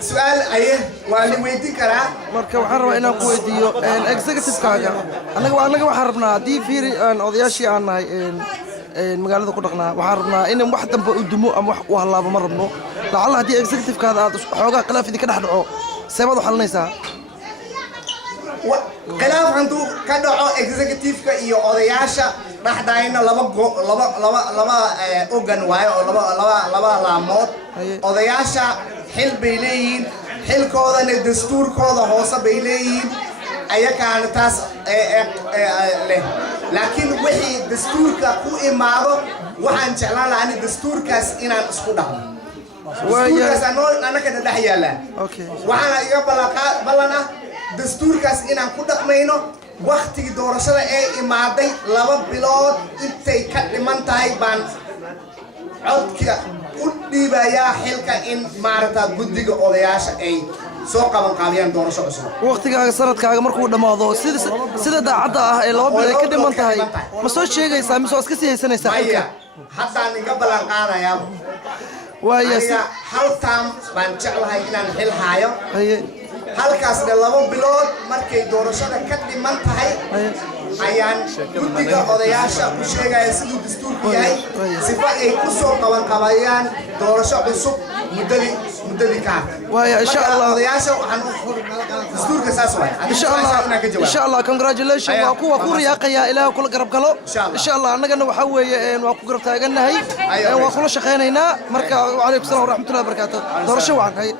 سؤال أيه وأنا ويدي كرا marka waxaan rabaa inaan ku weydiiyo executive-kaaga anaga waxaan rabnaa haddii fiiri odayaashii aan nahay magaalada ku dhaqnaa waxaan rabnaa in wax dambe u dumo ama wax u halaabo ma rabno lacalla haddii executive-kaada aad xoogaa khilaaf idinka dhex dhaco seebaad u xalinaysaa khilaaf hantuu ka dhaco executive-ka iyo odayaasha dhaxdayna laba ogan waayo oo laba laamood odayaasha xil bay leeyihiin xilkoodana dastuurkooda hoose bay leeyihiin ayakaana taas leh laakiin wixii dastuurka ku imaado waxaan jeclaan lahaa dastuurkaas inaan isku dhaqno dastuurkaas anaka dhex yaallaan waxaana iga ballan ah dastuurkaas inaan ku dhaqmayno waqtigii doorashada ee imaaday 2 bilood intay ka dhiman tahay baan codka u dhiibayaa xilka in maarata guddiga odayaasha ay soo qaban qaabiyaan doorasho cusub waqtigaaga sanadkaaga markuu dhamaado sida daacadda ah ee 2 bilood ka dhiman tahay ma soo sheegaysaa mise iska sii haysanaysaa xilka haddaan iga ballan qaadayaa waayo hal taam baan jeclahay inaan xil haayo halkaasna 2 bilood markay doorashada ka dhiman tahay ayaan guddiga odayaasha u sheegaya siduu dastuurku yahay sifa ay ku soo qabanqabayaan doorasho cusub muddadii ka waayo insha Allah odayaasha waxaan dastuurka saas waay insha Allah congratulations waa kuwa ku riyaaqaya ilaahay kula garab galo insha Allah annagana waxa weeye waa ku garab taaganahay waa kula shaqeynaynaa marka wa alaykum salaam wa rahmatullahi wa barakatuh doorasho waan hay